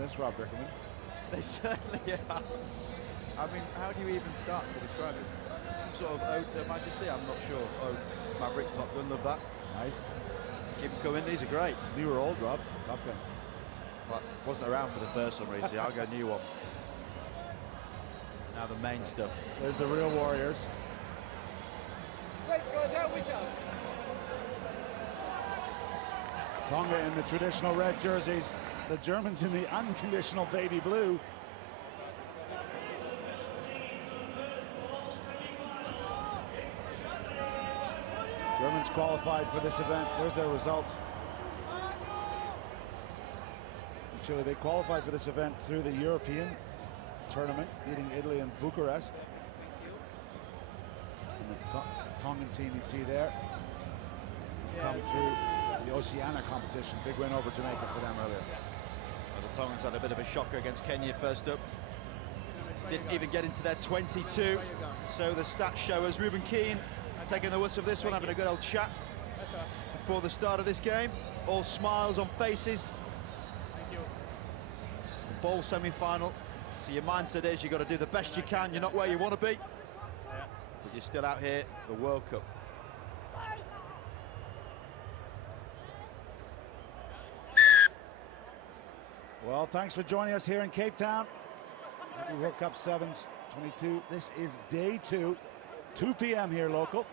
This Rob Rickerman. They certainly are. I mean, how do you even start to describe this? Some sort of ode to Her Majesty? I'm not sure. Oh, Maverick, Top Gun, love that. Nice. Keep them coming, these are great. We were old, Rob. Top Gun. Well, wasn't around for the first one, Reese. I'll go new one. Now the main stuff. There's the real warriors. Tonga in the traditional red jerseys. The Germans in the unconditional baby blue. Germans qualified for this event. There's their results. Chile, they qualified for this event through the European tournament, beating Italy in Bucharest. And the Tongan team you see there come through the Oceania competition. Big win over Jamaica for them earlier. Well, the Tongans had a bit of a shocker against Kenya first up. Didn't even get into their 22. So the stats show us Ruben Keane taking the wuss of this one, having a good old chat before the start of this game. All smiles on faces. Bowl semi-final, so your mindset is you've got to do the best you can. You're not where you want to be, but you're still out here, the World Cup. Well, thanks for joining us here in Cape Town. World Cup 7s 22. This is day 2, 2 p.m. here local.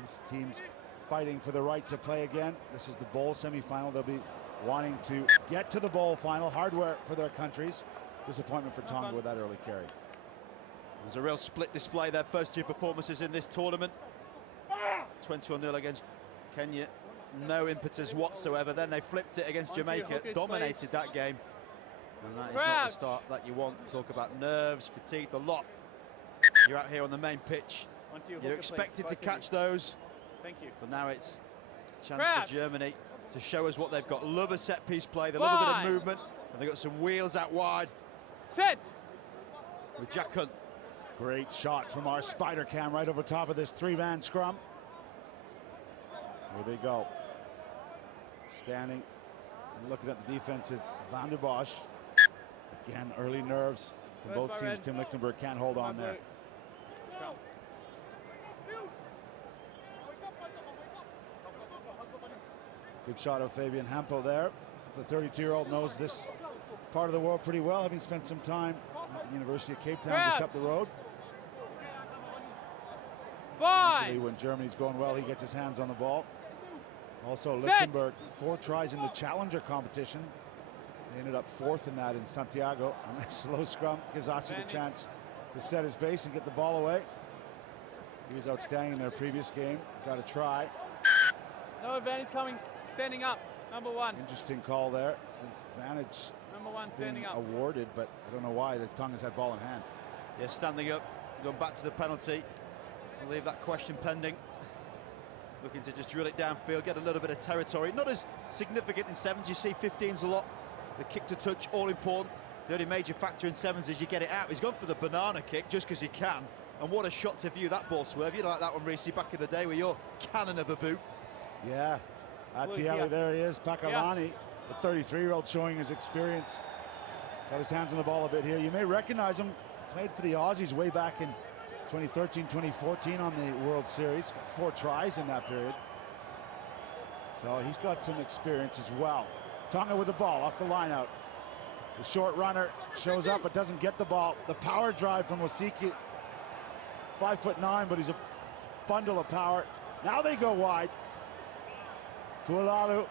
These teams fighting for the right to play again. This is the bowl semi-final. They'll be wanting to get to the bowl final. Hardware for their countries. Disappointment for Tonga with that early carry. It was a real split display, their first 2 performances in this tournament. 21-0 against Kenya. No impetus whatsoever. Then they flipped it against Jamaica, dominated that game. And that is not the start that you want. Talk about nerves, fatigue, the lot. You're out here on the main pitch. You're expected to catch those. Thank you. But now it's a chance for Germany to show us what they've got. Love a set piece play, they love a bit of movement, and they've got some wheels out wide. Set! With Jack Hunt. Great shot from our spider cam right over top of this 3-man scrum. Here they go. Standing and looking at the defenses, Van der Bosch. Again, early nerves from both teams. Tim Lichtenberg can't hold on there. Good shot of Fabian Hampel there. The 32-year-old knows this part of the world pretty well, having spent some time at the University of Cape Town just up the road. Usually when Germany's going well, he gets his hands on the ball. Also, Lichtenberg, 4 tries in the challenger competition. They ended up 4th in that in Santiago. A nice slow scrum gives Asi the chance to set his base and get the ball away. He was outstanding in their previous game. Got a try. No advantage coming. Standing up. Number 1. Interesting call there. Advantage. Number 1 standing up. Awarded, but I don't know why. The Tonga's had ball in hand. Yeah, standing up, going back to the penalty. I'll leave that question pending. Looking to just drill it downfield, get a little bit of territory. Not as significant in 7s. You see 15s a lot. The kick to touch, all important. The only major factor in 7s is you get it out. He's gone for the banana kick just because he can. And what a shot to view that ball swerve. You like that one, Reese, back in the day with your cannon of a boot. Yeah. Atiele, there he is. Pakalani, the 33-year-old, showing his experience. Got his hands on the ball a bit here. You may recognize him. Played for the Aussies way back in 2013, 2014 on the World Series. Got 4 tries in that period. So he's got some experience as well. Tonga with the ball off the line out. The short runner shows up but doesn't get the ball. The power drive from Osiki. 5'9", but he's a bundle of power. Now they go wide. Fualalu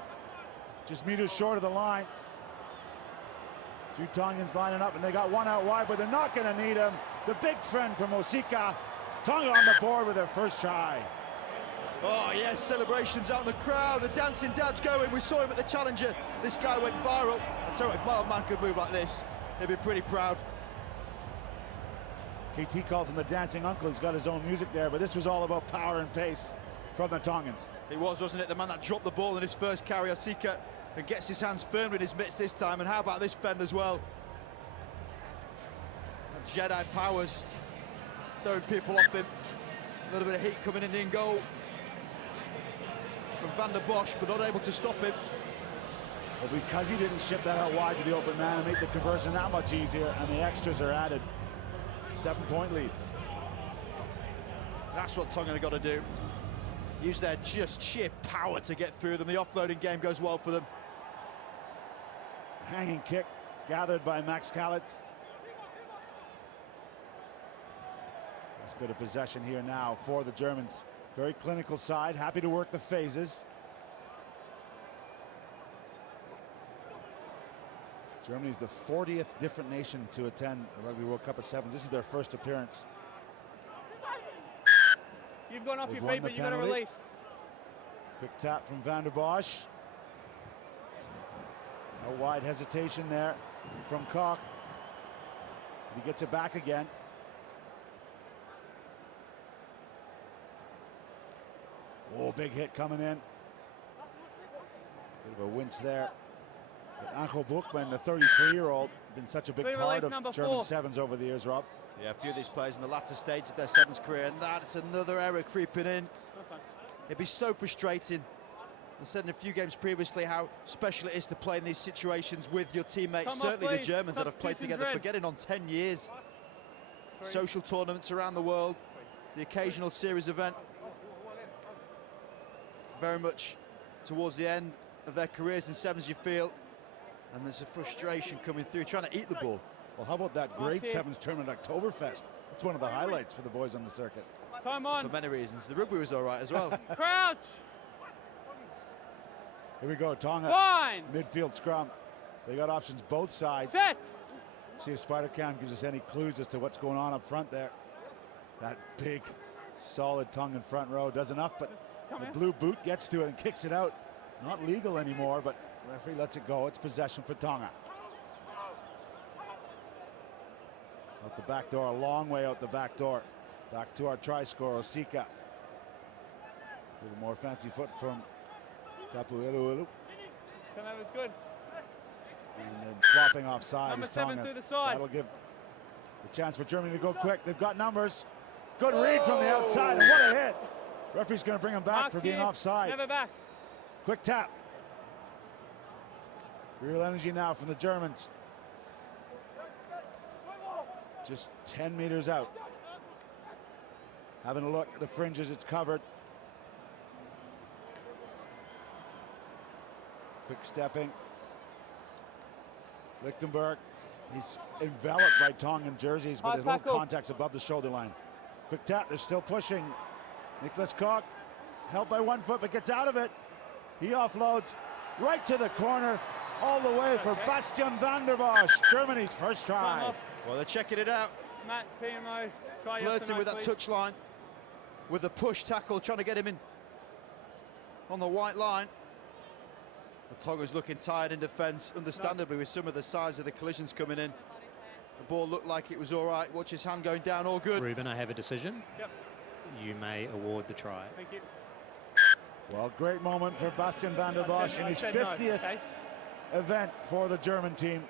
just meters short of the line. 2 Tongans lining up, and they got 1 out wide, but they're not going to need him. The big friend from Osika. Tonga on the board with their first try. Oh yes, celebrations out in the crowd. The dancing dad's going. We saw him at the Challenger. This guy went viral. And so if my old man could move like this, he'd be pretty proud. KT calls him the dancing uncle. He's got his own music there, but this was all about power and pace from the Tongans. It was, wasn't it? The man that dropped the ball in his first carry, Osika, and gets his hands firmly in his mitts this time. And how about this fend as well? And Jedi powers throwing people off him. A little bit of heat coming in the goal from Van der Bosch, but not able to stop him. Well, because he didn't ship that out wide to the open man and make the conversion that much easier, and the extras are added. 7-point lead. That's what Tonga have got to do. Use their just sheer power to get through them. The offloading game goes well for them. Hanging kick gathered by Max Kalitz. Nice bit of possession here now for the Germans. Very clinical side, happy to work the phases. Germany's the 40th different nation to attend the Rugby World Cup of Sevens. This is their first appearance. You've gone off They've your won feet, the but you've got to penalty. release. Quick tap from Van der Bosch. No wide hesitation there from Koch. He gets it back again. Oh, big hit coming in. Bit of a winch there. But Angel Buchmann, the 33-year-old, been such a big Clear part release, of number German 4. sevens over the years, Rob. Yeah, a few of these players in the latter stage of their sevens career, and that's another error creeping in. Okay. It'd be so frustrating. I said in a few games previously how special it is to play in these situations with your teammates. Come on, Certainly the please. Germans that have played Substitutions together red. for getting on 10 years. 3. Social tournaments around the world, the occasional series event. Very much towards the end of their careers in sevens, you feel. And there's a frustration coming through, trying to eat the ball. Well, how about that great Mark, sevens tournament, Oktoberfest? That's one of the highlights for the boys on the circuit. Time on. For many reasons. The rugby was all right as well. Crouch. Here we go, Tonga. Fine. Midfield scrum. They got options both sides. Set. See if Spider Cam gives us any clues as to what's going on up front there. That big, solid Tongan front row does enough, but Come the here. blue boot gets to it and kicks it out. Not legal anymore, but the referee lets it go. It's possession for Tonga. Out the back door, a long way out the back door. Back to our try scorer, Osika. A little more fancy foot from Kapuelu. That was good. And then flopping offside Number is 7 Tonga. through the side. That'll give a chance for Germany to go quick. They've got numbers. Good read from the outside, and what a hit. Referee's going to bring him back Marks for being here. offside. Never back. Quick tap. Real energy now from the Germans. Just 10 meters out. Having a look at the fringes, it's covered. Quick stepping. Lichtenberg, he's enveloped by Tongan jerseys, but Hard there's no tackle. contact's above the shoulder line. Quick tap, they're still pushing. Nicholas Koch, held by 1 foot, but gets out of it. He offloads right to the corner, all the way for Bastian van der Bosch, Germany's first Time try. off. Well, they're checking it out. Matt, TMO. Try yes Flirting tonight, with that please. touch line. With the push tackle, trying to get him in on the white line. The Tonga's looking tired in defence, understandably, with some of the size of the collisions coming in. The ball looked like it was all right. Watch his hand going down, all good. Ruben, I have a decision. Yep. You may award the try. Thank you. Well, great moment for Bastian van der Bosch in his I said no, 50th okay? event for the German team.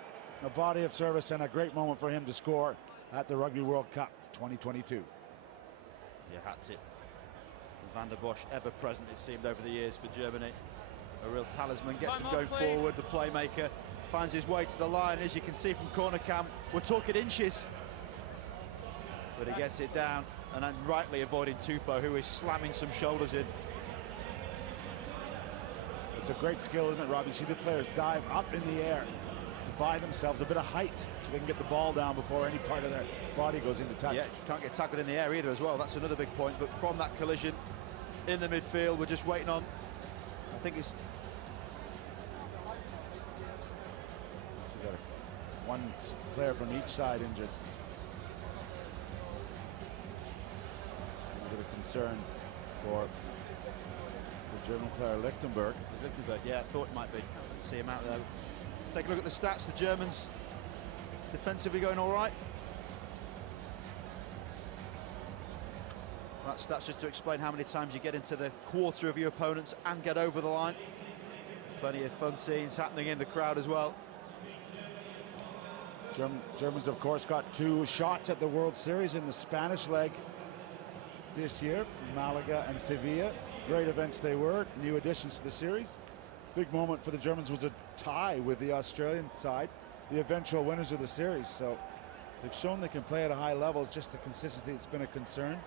A body of service and a great moment for him to score at the Rugby World Cup 2022. Yeah, that's it. Van der Bosch, ever present, it seemed, over the years for Germany. A real talisman, gets Time them off, going please. forward. The playmaker finds his way to the line. As you can see from corner cam, we're talking inches. But he gets it down, and then rightly avoiding Tupou, who is slamming some shoulders in. It's a great skill, isn't it, Rob? You see the players dive up in the air to buy themselves a bit of height so they can get the ball down before any part of their body goes into touch. Yeah, can't get tackled in the air either as well. That's another big point. But from that collision in the midfield, we're just waiting on. I think it's So got one player from each side injured. A bit of concern for the German player Lichtenberg. Lichtenberg. Yeah, I thought it might be. See him out there. Take a look at the stats. The Germans defensively going all right. That stats just to explain how many times you get into the quarter of your opponents and get over the line. Plenty of fun scenes happening in the crowd as well. Germans, of course, got 2 shots at the World Series in the Spanish leg this year, Malaga and Sevilla. Great events they were, new additions to the series. Big moment for the Germans was a tie with the Australian side, the eventual winners of the series. So they've shown they can play at a high level. It's just the consistency that's been a concern. And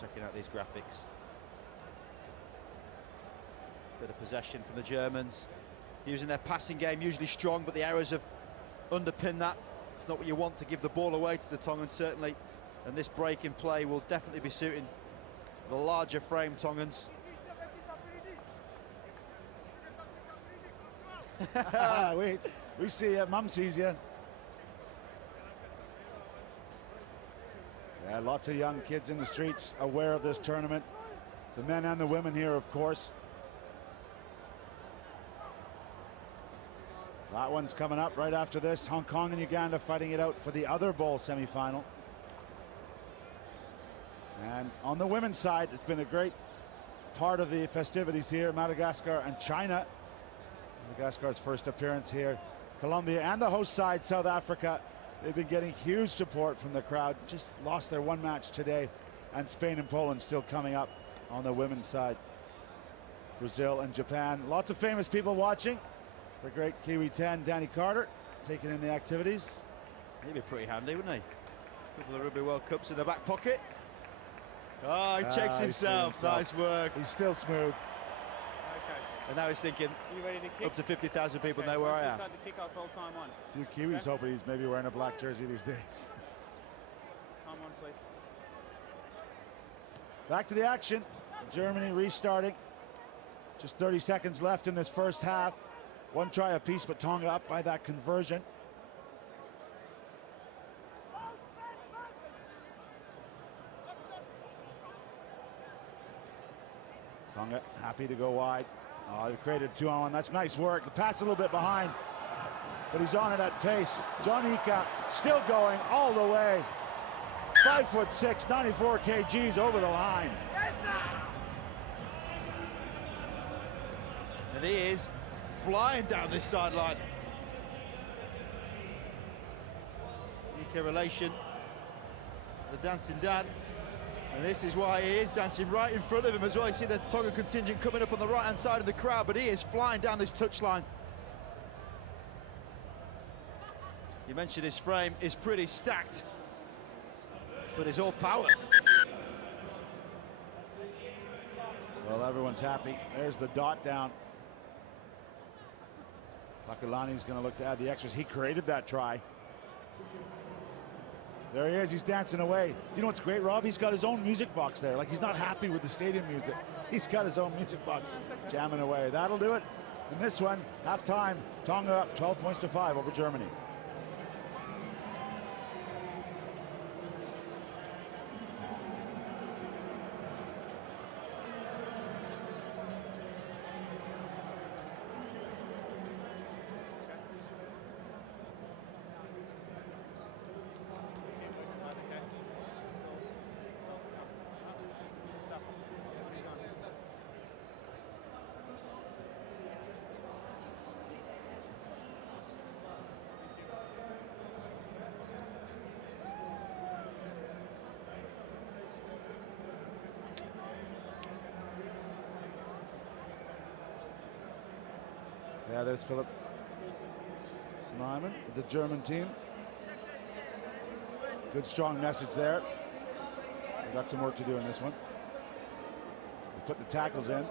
checking out these graphics. Bit of possession from the Germans. Using their passing game, usually strong, but the errors have underpinned that. It's not what you want to give the ball away to the Tongans, certainly. And this break in play will definitely be suiting the larger frame Tongans. we see you, Mum sees you. Yeah, lots of young kids in the streets aware of this tournament. The men and the women here, of course. That one's coming up right after this. Hong Kong and Uganda fighting it out for the other bowl semi-final. And on the women's side, it's been a great part of the festivities here. Madagascar and China. Madagascar's first appearance here. Colombia and the host side, South Africa. They've been getting huge support from the crowd. Just lost their one match today. And Spain and Poland still coming up on the women's side. Brazil and Japan. Lots of famous people watching. The great Kiwi 10, Danny Carter, taking in the activities. He'd be pretty handy, wouldn't he? Couple of Rugby World Cups in the back pocket. Oh, he checks himself. Nice work. He's still smooth. Okay. And now he's thinking, You ready to kick? up to 50,000 people know where I am. Start the kick off, all time on. A few Kiwis hoping he's maybe wearing a black jersey these days. Time on, please. Back to the action. Germany restarting. Just 30 seconds left in this first half. One try apiece, but Tonga up by that conversion. Tonga happy to go wide. Oh, they've created 2-on-1. That's nice work. The pass a little bit behind, but he's on it at pace. John Ika still going all the way. 5'6", 94 kgs over the line. And he is flying down this sideline. Ika relation, the dancing dad. And this is why he is dancing right in front of him as well. You see the Tonga contingent coming up on the right-hand side of the crowd, but he is flying down this touchline. You mentioned his frame is pretty stacked, but it's all power. Well, everyone's happy. There's the dot down. Pakulani's going to look to add the extras. He created that try. There he is, he's dancing away. You know what's great, Rob? He's got his own music box there. Like, he's not happy with the stadium music. He's got his own music box jamming away. That'll do it. In this one, halftime, Tonga up 12 points to 5 over Germany. Yeah, there's Philip Snyman with the German team. Good strong message there. We've got some work to do in this one. We put the tackles in. And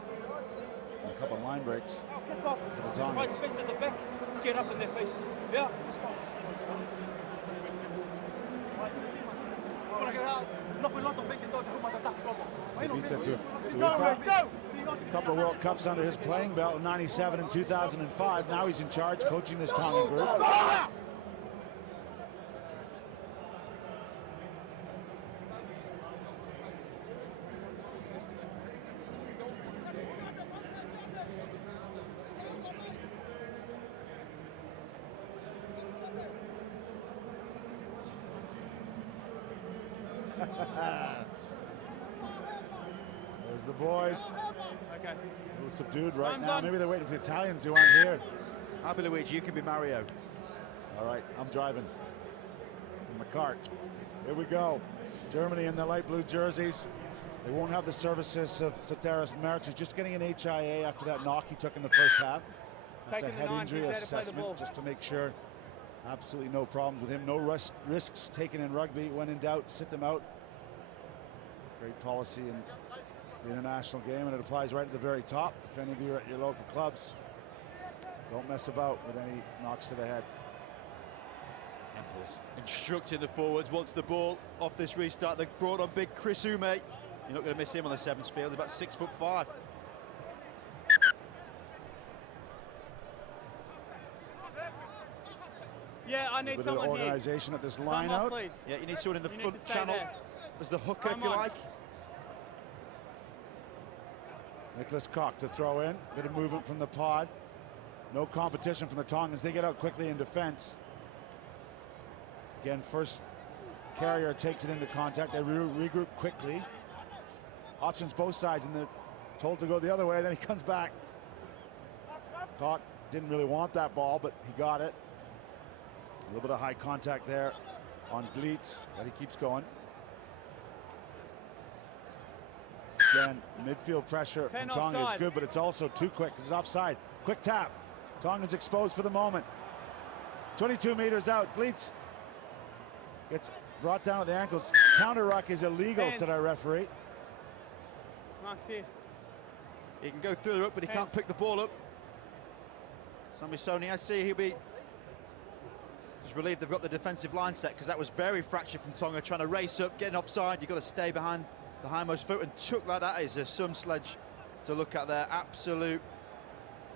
a couple of line breaks Kick off. for the Tongans. Right face at the back. Get up in their face. Yeah. Let's go. A couple of World Cups under his playing belt in '97 and 2005. Now he's in charge coaching this Tongan group. There's the boys. Okay. A little subdued right I'm now. done. Maybe they're waiting for the Italians who aren't here. I'll be Luigi, you can be Mario. All right, I'm driving in the cart. Here we go. Germany in the light blue jerseys. They won't have the services of Soteris Merritt, who's just getting an HIA after that knock he took in the first half. That's Taking a the head 9, injury he's there to play the ball. assessment just to make sure. Absolutely no problems with him. No risks taken in rugby. When in doubt, sit them out. Great policy in the international game, and it applies right at the very top. If any of you are at your local clubs, don't mess about with any knocks to the head. Hempels instructing the forwards, wants the ball off this restart. They've brought on big Chris Ume. You're not going to miss him on the 7s field. He's about 6'5". Yeah, I A need bit of someone here. organisation at this Time line off, out. please. Yeah, you need someone in the You need front to stay channel there. as the hooker, Come if you on. like. Nicholas Koch to throw in. Bit of movement from the pod. No competition from the Tongans. They get out quickly in defense. Again, first carrier takes it into contact. They regroup quickly. Options both sides, and they're told to go the other way. Then he comes back. Koch didn't really want that ball, but he got it. A little bit of high contact there on Gleitz, but he keeps going. Again, midfield pressure 10 from Tonga is offside. good, but it's also too quick. It's offside. Quick tap. Tongans exposed for the moment. 22 meters out. Gleitz gets brought down at the ankles. Counter ruck is illegal, Hands. said our referee. Mark's here. He can go through the ruck, but he can't pick the ball up. Samisoni, I see he'll be just relieved they've got the defensive line set, because that was very fractured from Tonga, trying to race up, getting offside. You've got to stay behind the hindmost foot, and took like that is a some sledge to look at there. Absolute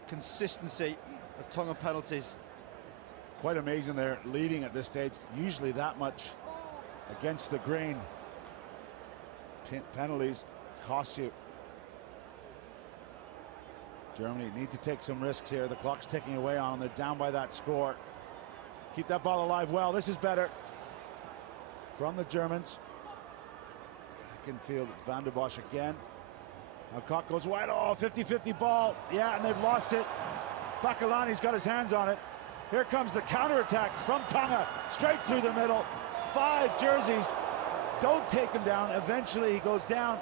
consistency of Tongan penalties. Quite amazing they're leading at this stage. Usually that much against the grain. Penalties cost you. Germany need to take some risks here. The clock's ticking away on them. They're down by that score. Keep that ball alive well. This is better from the Germans. Back in field, it's Van der Bosch again. Now Koch goes wide. Oh, 50-50 ball. Yeah, and they've lost it. Bakalani's got his hands on it. Here comes the counterattack from Tonga, straight through the middle. 5 jerseys don't take him down. Eventually he goes down.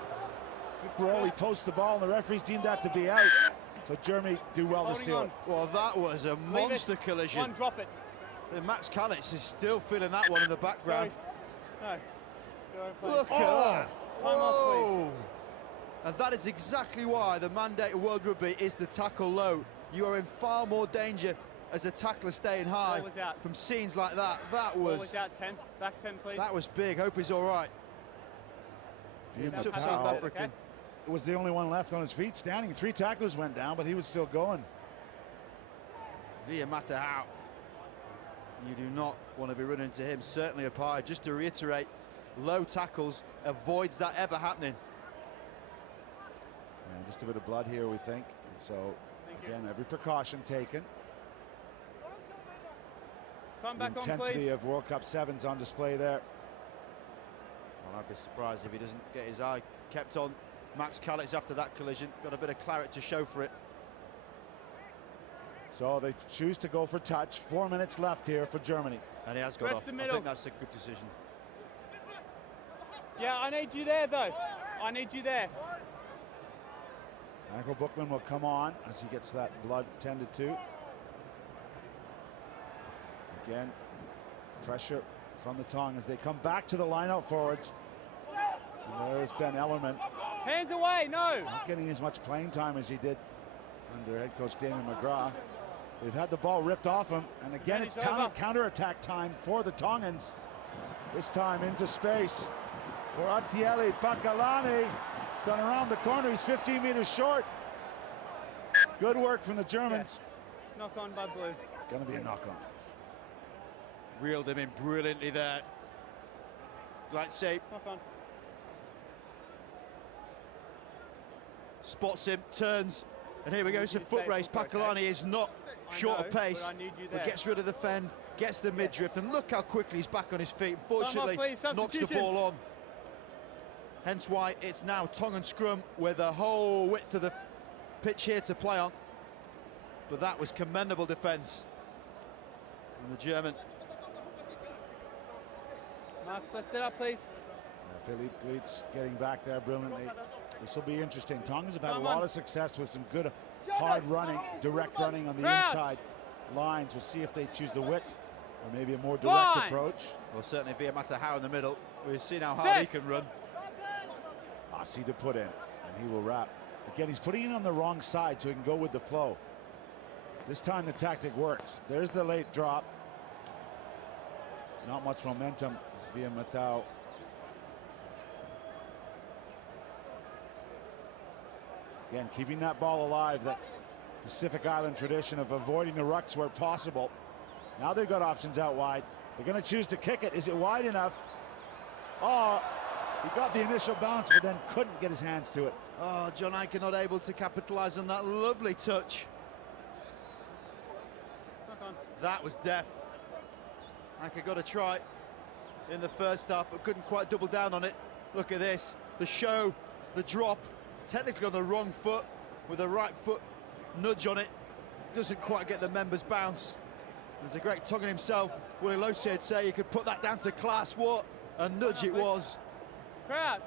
He posts the ball, and the referees deemed that to be out. So Germany do well to steal it. Well, that was a monster collision. One, drop it. And Max Kalitz is still feeling that one in the background. Sorry. No. Look at that. Time off, Whoa. And that is exactly why the mandate of World Rugby is to tackle low. You are in far more danger as a tackler staying high Ball was out. from scenes like that. That Ball was out 10. Back 10, please. that was big. Hope he's all right. Ian Took Matau South African. was the only one left on his feet standing. 3 tacklers went down, but he was still going. Via Matahau. You do not want to be running into him. Certainly a pie. Just to reiterate, low tackles avoids that ever happening. And just a bit of blood here, we think. And so, again, every precaution taken. Come The back on, intensity please. of World Cup 7s on display there. Well, I'd be surprised if he doesn't get his eye kept on Max Kalitz after that collision. Got a bit of claret to show for it. So they choose to go for touch. 4 minutes left here for Germany. And he has got Rest off. the I middle. think that's a good decision. Yeah, I need you there, though. I need you there. Michael Bookman will come on as he gets that blood tended to. Again, pressure from the Tongans. They come back to the lineout forwards. And there's Ben Ellerman. Hands away, no. Not getting as much playing time as he did under head coach Damon McGrath. They've had the ball ripped off him, and again it's counter-attack time for the Tongans. This time into space for Atiele Pakalani. He's gone around the corner. He's 15 meters short. Good work from the Germans. Yeah. Knock on by Blue. Going to be a knock-on. Reeled him in brilliantly there. Like say, Knock on. spots him, turns, and here we go. It's a foot race. Pakalani is not short of pace, but I need you but there. gets rid of the fend, gets the mid-drift, and look how quickly he's back on his feet. Fortunately, please, knocks the ball on. Hence why it's now Tongan scrum with the whole width of the pitch here to play on. But that was commendable defence from the German. Marks, let's set up, please. Philippe Glitz getting back there brilliantly. This will be interesting. Tonga's have had a lot of success with some good hard running, direct running on the inside lines. We'll see if they choose the width or maybe a more direct approach. Well, certainly via Matahau in the middle. We've seen how hard he can run. Asi to put in, and he will wrap. Again, he's putting it on the wrong side so he can go with the flow. This time the tactic works. There's the late drop. Not much momentum. It's via Matau. Again, keeping that ball alive, that Pacific Island tradition of avoiding the rucks where possible. Now they've got options out wide. They're going to choose to kick it. Is it wide enough? Oh, he got the initial bounce, but then couldn't get his hands to it. Oh, John Anker not able to capitalize on that lovely touch. That was deft. Anker got a try in the first half, but couldn't quite double down on it. Look at this, the show, the drop, technically on the wrong foot, with the right foot nudge on it. Doesn't quite get the members bounce. There's a great Tongan himself, Willie Losi would say, you could put that down to class. What a nudge it was. Crouch.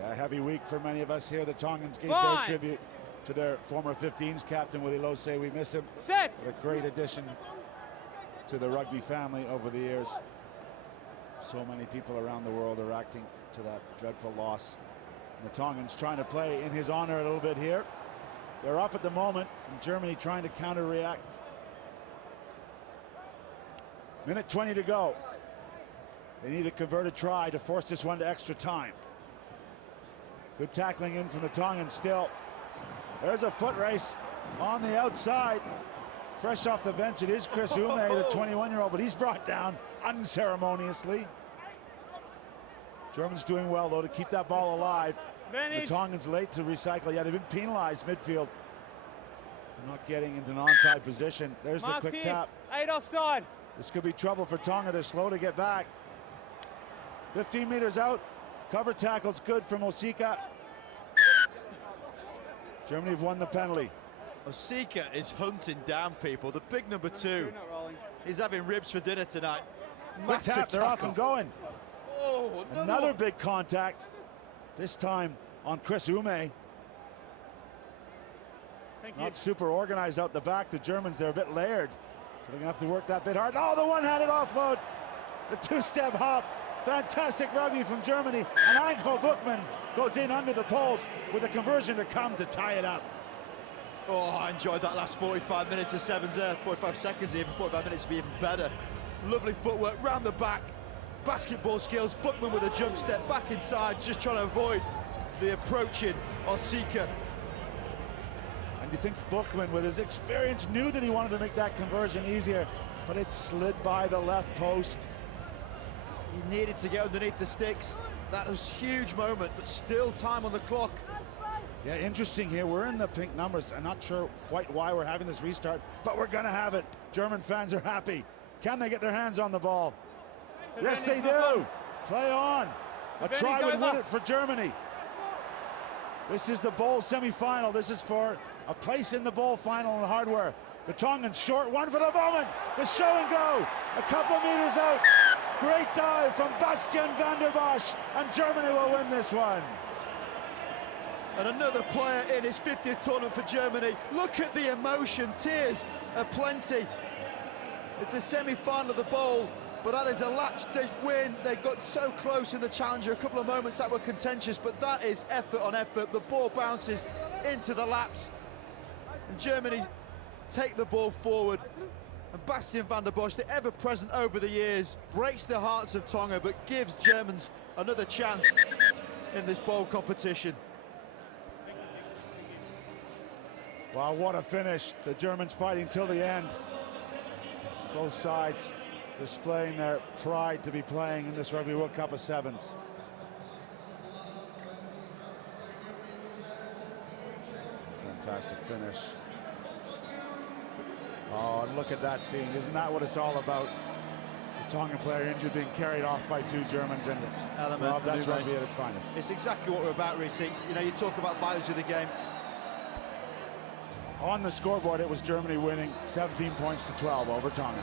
Yeah, heavy week for many of us here. The Tongans gave their tribute to their former 15s captain, Willie Losi. We miss him. Set. What a great addition to the rugby family over the years. So many people around the world are reacting to that dreadful loss. And the Tongans trying to play in his honor a little bit here. They're up at the moment, and Germany trying to counter-react. Minute 20 to go. They need a converted try to force this one to extra time. Good tackling in from the Tongans still. There's a foot race on the outside. Fresh off the bench, it is Chris Ume, the 21-year-old, but he's brought down unceremoniously. Germans doing well, though, to keep that ball alive. The Tongans late to recycle. Yeah, they've been penalized midfield for not getting into an onside position. There's the quick tap. 8 offside. This could be trouble for Tonga. They're slow to get back. 15 meters out. Cover tackle's good from Osika. Germany have won the penalty. Osika is hunting down people. The big number 2. He's having ribs for dinner tonight. Massive tap, they're off and going. Oh, another big contact. This time on Chris Ume. Not super organized out the back. The Germans, they're a bit layered. So they're gonna have to work that bit hard. Oh, the one-handed offload. The two-step hop. Fantastic rugby from Germany. And Anko Bookman goes in under the poles with a conversion to come to tie it up. Oh, I enjoyed that last 45 minutes of 7s there. 45 seconds even. 45 minutes would be even better. Lovely footwork round the back. Basketball skills. Bookman with a jump step back inside, just trying to avoid the approaching Osika. And you think Bookman, with his experience, knew that he wanted to make that conversion easier, but it slid by the left post. He needed to get underneath the sticks. That was a huge moment, but still time on the clock. Yeah, interesting here. We're in the pink numbers. I'm not sure quite why we're having this restart, but we're going to have it. German fans are happy. Can they get their hands on the ball? Yes, they do. Play on. A try would win it for Germany. This is the bowl semi-final. This is for a place in the bowl final in hardware. The Tongans short one for the moment. The show and go. A couple of meters out. Great dive from Bastian van der Bosch, and Germany will win this one. And another player in his 50th tournament for Germany. Look at the emotion, tears aplenty. It's the semi-final of the bowl, but that is a latch win. They got so close in the Challenger, a couple of moments that were contentious, but that is effort on effort. The ball bounces into the laps, and Germany take the ball forward. And Bastian van der Bosch, the ever-present over the years, breaks the hearts of Tonga, but gives Germans another chance in this bowl competition. Wow, what a finish. The Germans fighting till the end. Both sides displaying their pride to be playing in this Rugby World Cup of 7s. Fantastic finish. Oh, and look at that scene. Isn't that what it's all about? The Tongan player injured, being carried off by 2 Germans, and well, that's rugby at its finest. It's exactly what we're about, Reece. You know, you talk about values of the game. On the scoreboard, it was Germany winning 17 points to 12 over Tonga.